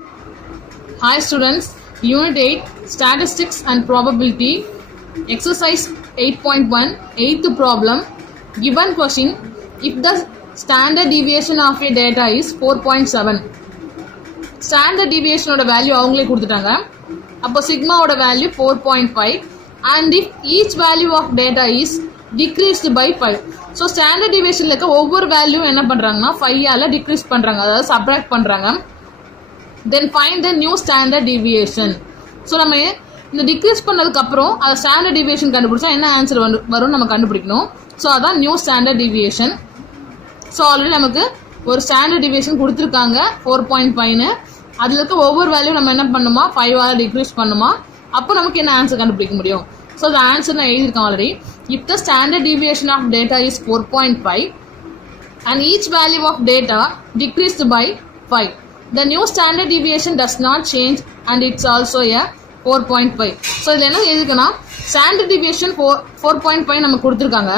Hi students, Unit 8 Statistics and Probability, Exercise 8.1, 8th problem. Given question, if the standard deviation of a data is 4.7, standard deviation oda value avangale kuduthanga. Appo sigma oda value 4.5 and if each value of data is decreased by 5. So standard deviation la over value enna pandranga 5 ஆல decrease பண்றாங்க, அதாவது subtract பண்றாங்க. Then find the new standard deviation. So நம்ம இந்த decrease பண்ணதுக்கு அப்புறம் அது standard deviation கண்டுபிடிச்சா என்ன ஆன்சர் வரும் நம்ம கண்டுபிடிக்கணும். ஸோ அதான் new standard deviation. So already நமக்கு ஒரு ஸ்டாண்டர்ட் டிவியேஷன் கொடுத்துருக்காங்க 4.5ன்னு. அதில் இருக்க ஒவ்வொரு வேல்யூ நம்ம என்ன பண்ணுமா 5ஆல் டிக்ரீஸ் பண்ணுமா, அப்போ நமக்கு என்ன ஆன்சர் கண்டுபிடிக்க முடியும். ஸோ அந்த ஆன்சர் நான் எழுதியிருக்கேன் already. If the standard deviation of data is 4.5 and each value of data decreased by 5, the new standard deviation does not change and it's also a 4.5. So இதில் என்ன எழுதிக்கன்னா ஸ்டாண்டர்ட் டிவியேஷன் 4.5 நமக்கு கொடுத்துருக்காங்க.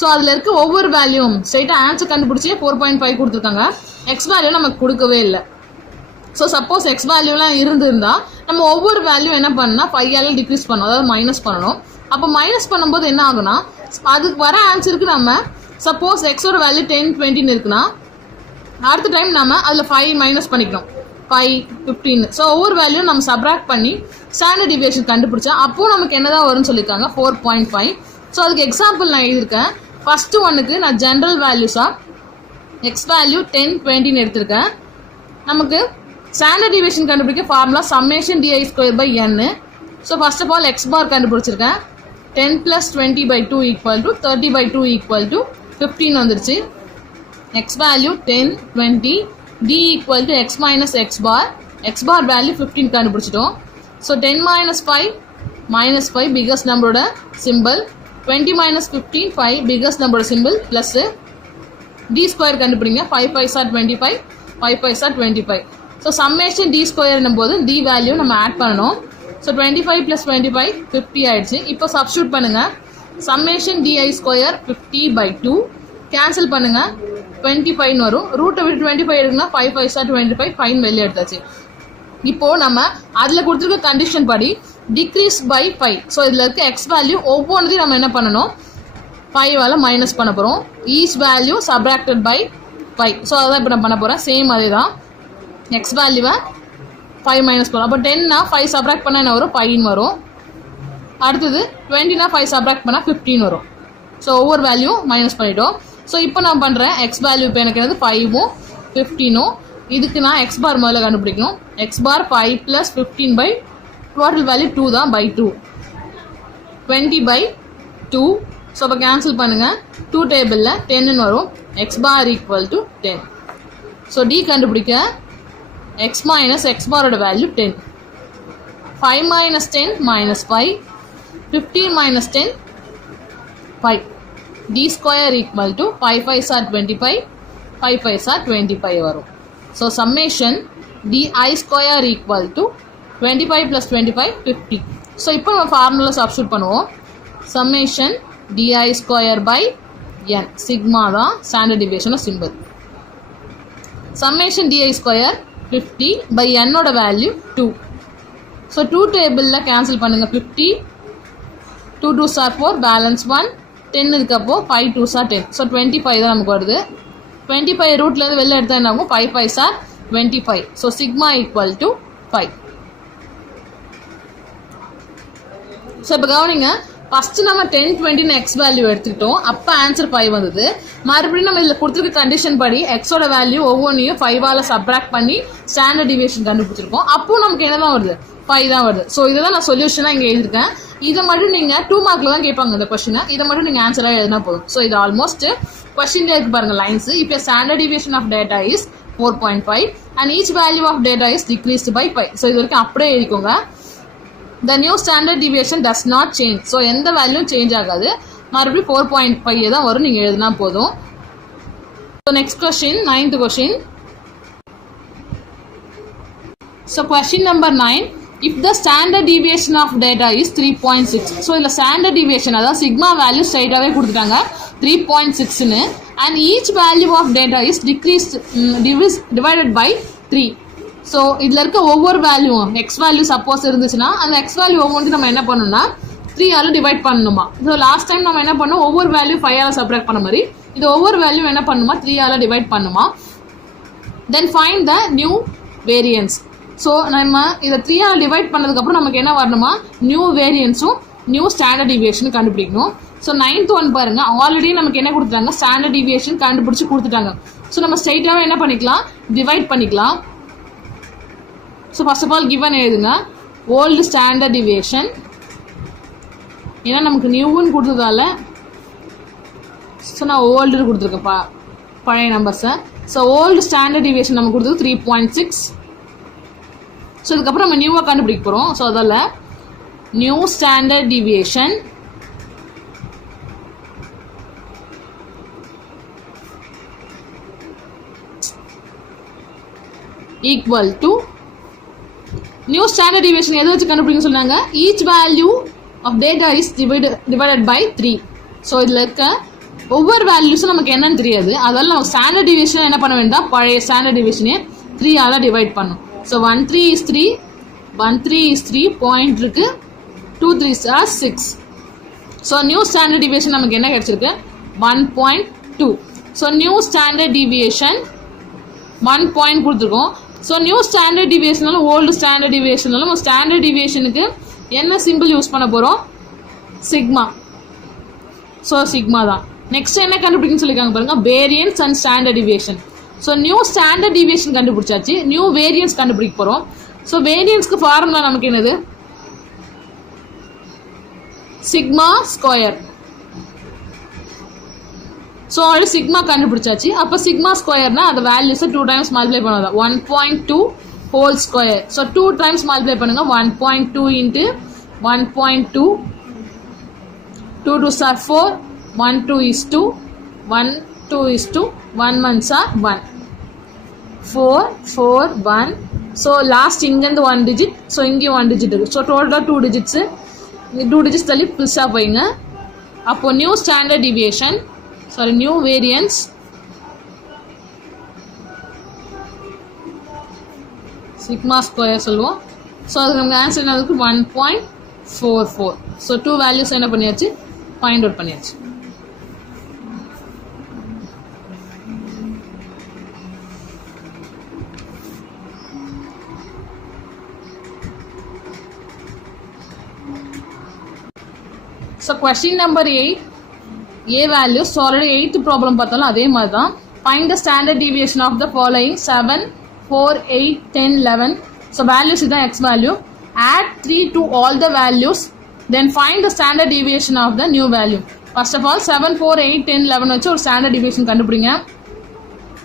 So அதில் இருக்க ஒவ்வொரு வேல்யூவும் ஸ்ட்ரைட்டாக ஆன்சர் கண்டுபிடிச்சி 4.5 கொடுத்துருக்காங்க. எக்ஸ் வேல்யூ நமக்கு கொடுக்கவே இல்லை. ஸோ சப்போஸ் எக்ஸ் வேல்யூலாம் இருந்திருந்தா நம்ம ஒவ்வொரு வேல்யூ என்ன பண்ணால் 5ஆல் டிக்ரீஸ் பண்ணணும், அதாவது மைனஸ் பண்ணணும். அப்போ மைனஸ் பண்ணும்போது என்ன ஆகுனா அதுக்கு வர ஆன்சருக்கு நம்ம சப்போஸ் எக்ஸோட வேல்யூ 10, 20 இருக்குன்னா அடுத்த டைம் நம்ம அதில் 5 மைனஸ் பண்ணிக்கணும், 5, 15. ஸோ ஒவ்வொரு வேல்யூ நம்ம சப்ராக்ட் பண்ணி ஸ்டாண்டர்ட் டிவியேஷன் கண்டுபிடிச்சா அப்போது நமக்கு என்னதான் வரும்னு சொல்லியிருக்காங்க 4.5. ஸோ அதுக்கு எக்ஸாம்பிள் நான் எழுதியிருக்கேன். ஃபஸ்ட்டு ஒன்றுக்கு நான் ஜென்ரல் வேல்யூஸாக எக்ஸ் வேல்யூ 10, 20 எடுத்திருக்கேன். நமக்கு ஸ்டாண்டர்ட் டிவியேஷன் கண்டுபிடிக்க formula summation di square by n. So first of all X bar கண்டுபிடிச்சிருக்கேன். 10 + 20/2 = 30/2 = 15 வந்துருச்சு. x value 10, 20, d equal to x minus x bar. x bar value 15 கண்டுபிடிச்சிட்டோம். ஸோ 10 - 5 -5 biggest number ஓட symbol, 20 - 15 5 biggest number symbol plus d square கண்டுபிடிங்க. 5 5s are 25, 5 5s are 25. So summation d square போது d value நம்ம add பண்ணணும். So 25 + 25 50 ஆயிடுச்சு. இப்போ substitute பண்ணுங்க. Summation di square 50/2 cancel பண்ணுங்க, 25 வரும். ரூட்டை விட்டு 25 எடுக்குன்னா 5 5s are 25, 5 வெளியே எடுத்தாச்சு. இப்போ நம்ம அதில் கொடுத்துருக்க கண்டிஷன் படி டிக்ரீஸ் பை 5. ஸோ இதில் இருக்க எக்ஸ் வேல்யூ ஒவ்வொன்றையும் நம்ம என்ன பண்ணணும் 5ஆல் மைனஸ் பண்ண போகிறோம். Each value subtracted by 5. So அதான் இப்போ நான் பண்ண போகிறேன். சேம் அதே தான், எக்ஸ் வேல்யூவை 5 மைனஸ் பண்ணுறோம். அப்போ 10னா 5 சப்ராக்ட் பண்ணால் என்ன வரும் 5 வரும். அடுத்தது 20னா 5 சப்ராக்ட் பண்ணால் 15 வரும். ஸோ ஒவ்வொரு வேல்யூ மைனஸ் பண்ணிட்டோம். ஸோ இப்போ நான் பண்ணுறேன் எக்ஸ் வேல்யூ இப்போ எனக்கு என்னது 5ம் 15ம். இதுக்கு நான் எக்ஸ் பார் முதல்ல கண்டுபிடிக்கணும். X bar 5 + 15 by total value 2 தான், பை 2, 20/2. ஸோ அப்போ கேன்சல் பண்ணுங்கள். 2 டேபிளில் 10ன்னு வரும். எக்ஸ் பார் = 10. ஸோ டி கண்டுபிடிக்க X minus X பாரோட value 10. 5 - 10 -5, 15 - 10 5. d square = 5 5s are 25, 5 5s are 25 வரும். So summation di square = 25 + 25 50. So இப்போ நம்ம ஃபார்முலா சப்ஸ்டியூட் பண்ணுவோம். Summation di square by n, sigma தான் ஸ்டாண்டர்ட் டிவியேஷனோட symbol. Summation di square 50 by n ஓட value 2. So 2 டேபிளில் cancel பண்ணுங்கள். 50, 2 2s are 4, balance 1, 10 இருக்கப்போ 5 2s are 10. ஸோ 25 தான் நமக்கு வருது. 25 ரூட்லேருந்து வெளில எடுத்தால் என்ன ஆகும் 5 5s are 25. So sigma = 5. So இப்போ கவனிங்க, ஃபஸ்ட்டு நம்ம 10 20 எக்ஸ் வேல்யூ எடுத்துக்கிட்டோம். அப்போ ஆன்சர் 5 வந்தது. மறுபடியும் நம்ம இதில் கொடுத்துருக்க கண்டிஷன் படி எக்ஸோட வேல்யூ ஒவ்வொன்றையும் 5ஆல் சப்ராக்ட் பண்ணி ஸ்டாண்டர்ட் டிவியேஷன் கண்டுபிடிச்சிருக்கோம். அப்போது நமக்கு என்ன தான் வருது 5 தான் வருது. ஸோ இதை தான் நான் சொல்யூஷனாக இங்கே எழுதியிருக்கேன். இதை மட்டும் நீங்கள் 2 மார்க்கில் தான் கேட்பாங்க இந்த கொஸ்டினை. இதை மட்டும் நீங்கள் ஆன்சராக எழுதினா போதும். ஸோ இது ஆல்மோஸ்ட் கொஸ்டின்ல இருக்கு பாருங்க லைன்ஸ். இப்போ standard deviation of data is 4.5 and each value of data is decreased by 5. So இது வரைக்கும் அப்படியே எழுதிக்கோங்க. The new standard deviation does not change. So எந்த வேல்யூ சேஞ்ச் ஆகாது. மறுபடியும் 4.5 தான் வரும், நீங்கள் எழுதினா போதும். So next question, 9th question. So question number 9. If the standard deviation of data is 3.6. So இதில் ஸ்டாண்டர்ட் டிவியேஷன் அதாவது சிக்மா வேல்யூ ஸ்ட்ரைட்டாகவே கொடுத்துட்டாங்க 3.6ன்னு. and each value of data is decreased divided by 3. So இதில் இருக்க ஒவ்வொரு வேல்யூவும் எக்ஸ் வேல்யூ சப்போஸ் இருந்துச்சுன்னா அந்த X value ஒவ்வொன்று நம்ம என்ன பண்ணணும்னா 3 டிவைட் பண்ணணுமா. ஸோ லாஸ்ட் டைம் நம்ம என்ன பண்ணோம், ஒவ்வொரு வேல்யூ 5 சப்ராக்ட் பண்ண மாதிரி இது ஒவ்வொரு வேல்யூ என்ன பண்ணுமா 3 டிவைட் பண்ணுமா. Then find the new variance. So நம்ம இதை 3 டிவைட் பண்ணதுக்கப்புறம் நமக்கு என்ன வரணுமா, நியூ வேரியன்ஸும் நியூ ஸ்டாண்டர்ட் டிவியேஷனும் கண்டுபிடிக்கணும். ஸோ 9th ஒன் பாருங்க, ஆல்ரெடி நமக்கு என்ன கொடுத்துட்டாங்க, ஸ்டாண்டர்ட் டிவியேஷன் கண்டுபிடிச்சி கொடுத்துட்டாங்க. ஸோ நம்ம ஸ்ட்ரைட்டாகவே என்ன பண்ணிக்கலாம், டிவைட் பண்ணிக்கலாம். So first of all given எழுதுங்க, ஓல்டு ஸ்டாண்டர்ட் டிவியேஷன். ஏன்னா நமக்கு நியூன்னு கொடுத்ததால ஸோ நான் ஓல்டுன்னு கொடுத்துருக்கேன் பழைய நம்பர்ஸை. ஸோ ஓல்டு ஸ்டாண்டர்ட் டிவியேஷன் நம்ம கொடுத்தது 3.6. ஸோ இதுக்கப்புறம் நம்ம நியூவாக கண்டுபிடிக்க போகிறோம். ஸோ அதில் new standard deviation equal to new standard deviation எதை வச்சு கண்டுபிடிக்க சொன்னாங்க, each value of data is divided by 3. So இதில் இருக்க ஒவ்வொரு வேல்யூஸும் நமக்கு என்னன்னு தெரியாது, அதெல்லாம் நம்ம ஸ்டாண்டர்ட் டிவியேஷன் என்ன பண்ண வேண்டாம், பழைய ஸ்டாண்டர்ட் டிவியேஷனே 3 டிவைட் பண்ணும். ஸோ 1 3 is 3, 1 3 is 3, பாயிண்ட் இருக்கு, 2 3s are 6. So new standard deviation நமக்கு என்ன கிடைச்சிருக்கு, 1.2. So new standard deviation 1 point கொடுத்துருக்கோம். ஸோ நியூ ஸ்டாண்டர்ட் டிவியேஷனாலும் ஓல்டு ஸ்டாண்டர்ட் டிவியேஷனாலும் நம்ம ஸ்டாண்டர்ட் டிவியேஷனுக்கு என்ன சிம்பிள் யூஸ் பண்ண போகிறோம், சிக்மா. ஸோ சிக்மா தான். நெக்ஸ்ட் என்ன கண்டுபிடிக்கணும்னு சொல்லியிருக்காங்க பாருங்க, variance and standard deviation. So new standard deviation கண்டுபிடிச்சாச்சு, நியூ வேரியன்ஸ் கண்டுபிடிக்க போகிறோம். ஸோ வேரியன்ஸ்க்கு ஃபார்முலா நமக்கு என்னது, sigma square. So already sigma கண்டுபிடிச்சாச்சு, அப்போ சிக்மா ஸ்கொயர்னா அந்த வேல்யூஸை 2 times மல்டிப்ளை பண்ணாதான் 1.2 whole square. So 2 times multiply பண்ணுங்க, 1.2 into 1.2, 2 2s are 4, 1 2 is 2, 1 2 is 2, 1 1s are 1, 4 4 1. So last இங்கேருந்து 1 digit, ஸோ இங்கேயும் 1 digit இருக்குது. ஸோ டோட்டலாக 2 digits, 2 digits தள்ளி புதுசாக போயிங்க. அப்போது new standard deviation, sorry new variance sigma square சொல்லுவோம். ஸோ அதுக்கு நமக்கு ஆன்சர் என்னதுக்கு 1.44. ஸோ 2 வேல்யூஸ் என்ன பண்ணியாச்சு, ஃபைண்ட் அவுட் பண்ணியாச்சு. So question number 8 A values. So already 8th problem பார்த்தாலும் அதே மாதிரி தான். Find the standard deviation of the following 7 4 8 10 11. So values இதுதான் X value. Add 3 to all the values, then find the standard deviation of the new value. First of all 7 4 8 10 11 வச்சு ஒரு standard deviation கண்டுபிடிங்க.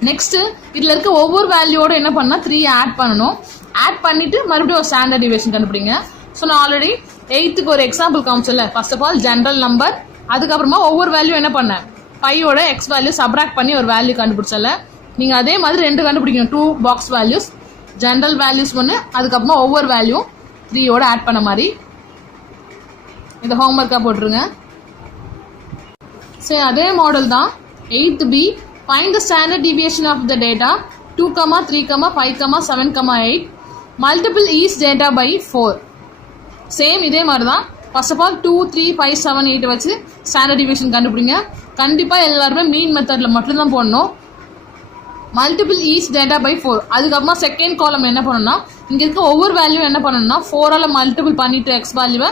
Next இதில் இருக்க ஒவ்வொரு வேல்யூவோட என்ன பண்ணால் 3 add பண்ணணும். ஆட் பண்ணிவிட்டு மறுபடியும் ஒரு ஸ்டாண்டர்ட் டிவியேஷன் கண்டுபிடிங்க. ஸோ நான் ஆல்ரெடி 8th ஒரு எக்ஸாம்பிள் காமிச்சல. First of all general number, அதுக்கப்புறமா ஒவ்வொரு வேல்யூ என்ன பண்ணேன், 5ஓட எக்ஸ் வேல்யூ சப்ராக்ட் பண்ணி ஒரு வேல்யூ கண்டுபிடிச்சல. நீங்கள் அதே மாதிரி 2 கண்டுபிடிக்கணும், 2 பாக்ஸ் வேல்யூஸ், ஜென்ரல் வேல்யூஸ் ஒன்று, அதுக்கப்புறமா ஒவ்வொரு வேல்யூ 3ஓட ஆட் பண்ண மாதிரி. இதை ஹோம்ஒர்க்காக போட்டுருங்க. சரி அதே மாடல் தான் 8th B. Find the standard deviation of the data 2, 3, 5, 7, 8. Multiple each data by 4. Same இதே மாதிரி தான். ஃபர்ஸ்ட் ஆஃப் ஆல் 2 3 5 7 8 வச்சு ஸ்டாண்டர்ட் டிவியேஷன் கண்டுபிடிங்க. கண்டிப்பாக எல்லாருமே மீன் மெத்தடில் மட்டும்தான் போடணும். Multiple each data by 4. அதுக்கப்புறமா செகண்ட் காலம் என்ன பண்ணணும்னா, இங்கே இருக்க ஒவ்வொரு வேல்யூ என்ன பண்ணணும்னா 4ஆல் மல்டிபிள் பண்ணிவிட்டு எக்ஸ் வேல்யூவை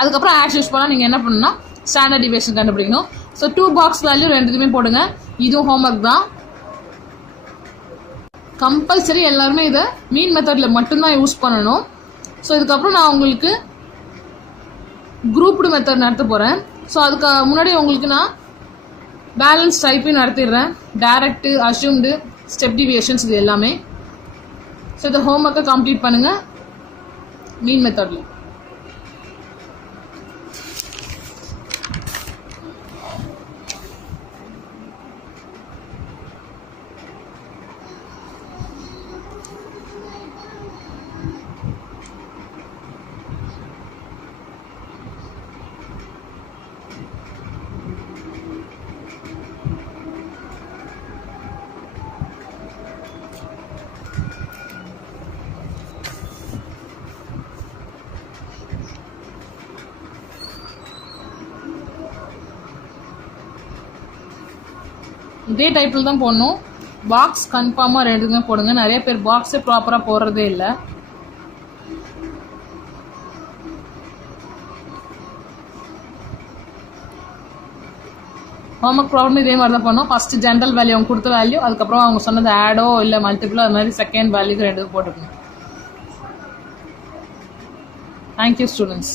அதுக்கப்புறம் ஆட் யூஸ் பண்ணால் நீங்கள் என்ன பண்ணணும்னா ஸ்டாண்டர்ட் டிவியேஷன் கண்டுபிடிக்கணும். ஸோ 2 பாக்ஸ் வேல்யூ 2த்துமே போடுங்க. இதுவும் ஹோம்ஒர்க் தான். கம்பல்சரி எல்லாருமே இதை மீன் மெத்தடில் மட்டும்தான் யூஸ் பண்ணணும். ஸோ இதுக்கப்புறம் நான் உங்களுக்கு குரூப்டு மெத்தட் நடத்த போகிறேன். ஸோ அதுக்கு முன்னாடி உங்களுக்கு நான் பேலன்ஸ் டைப்பிங் நடத்திடுறேன். டைரக்டு, அஷ்யூம்டு, ஸ்டெப் டிவியேஷன்ஸ் இது எல்லாமே. ஸோ இந்த ஹோம்ஒர்க்கை கம்ப்ளீட் பண்ணுங்கள் மீன் மெத்தடில். இதே டைப்பில் தான் போடணும். பாக்ஸ் கன்ஃபார்மாக ரெண்டுமே போடுங்க. நிறைய பேர் பாக்ஸே ப்ராப்பராக போடுறதே இல்லை. ஹோம்ஒர்க் ப்ராப்ளம் இதே மாதிரி தான் பண்ணோம். ஃபஸ்ட்டு ஜென்ரல் வேல்யூ அவங்க கொடுத்த வேல்யூ, அதுக்கப்புறம் அவங்க சொன்னது ஆடோ இல்லை மல்டிபிளோ அது மாதிரி செகண்ட் வேல்யூக்கு ரெண்டு போட்டுக்கணும். Thank you students.